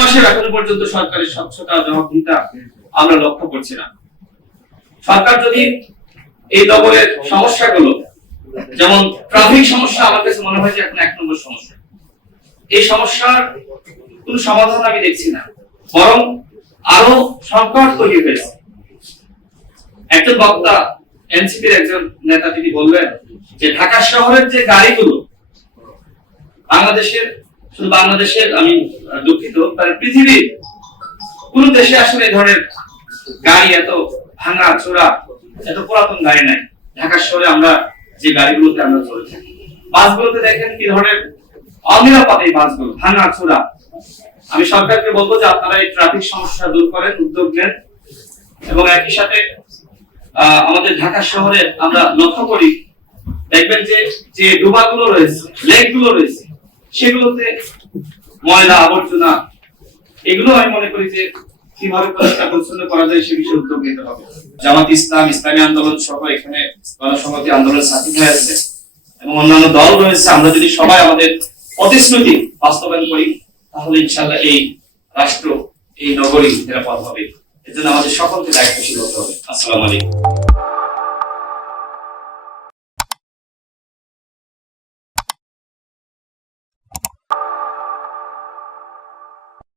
মাসের এখনো পর্যন্ত সরকারের স্বচ্ছতা জবাবদিহিতা আমরা লক্ষ্য করছি না। সরকার যদি এই নগরের সমস্যাগুলো, যেমন ট্রাফিক সমস্যা, আমার কাছে মনে হয় যে এখন 1 নম্বর সমস্যা, এই সমস্যার কোন সমাধান আমি দেখছি না, বরং আরো সংকট তৈরি হয়েছে। একজন বক্তা, এনসিপির একজন নেতা, তিনি বললেন যে ঢাকা শহরের যে গাড়িগুলো শুধু বাংলাদেশের, আমি দুঃখিত, পৃথিবীর কোন দেশে আসলে এই ধরনের গাড়ি এত ভাঙা চোরা, এত পুরাতন গাড়ি নাই। ঢাকা শহরে আমরা যে গাড়িগুলোতে আমরা চলে থাকি, বাসগুলোতে দেখেন কি ধরনের অনিরাপদ এই বাসগুলো, ভাঙা চোরা। আমি সরকারকে বলবো যে আপনারা এই ট্রাফিক সমস্যা দূর করেন, উদ্যোগ নেন, এবং একই সাথে আমাদের ঢাকা শহরে আমরা লক্ষ্য করি, দেখবেন যে ডোবাগুলো রয়েছে, লেকগুলো রয়েছে, সেগুলোতে ময়লা আবর্জনা, এগুলো আমি মনে করি যে কিভাবে পরিষ্কার পরিচ্ছন্ন করা যায় সে বিষয়ে উদ্যোগ নিতে হবে। জামাত ইসলাম, ইসলামী আন্দোলন সহ এখানে গণসংহতি আন্দোলন সাথী হয়ে আছে এবং অন্যান্য দল রয়েছে। আমরা যদি সবাই আমাদের প্রতিশ্রুতি বাস্তবায়ন করি, তাহলে ইনশাআল্লাহ এই রাষ্ট্র, এই নগরী নিরাপদ হবে। এর জন্য আমাদের সকলকে দায়িত্বশীল হতে হবে। আসসালামু আলাইকুম।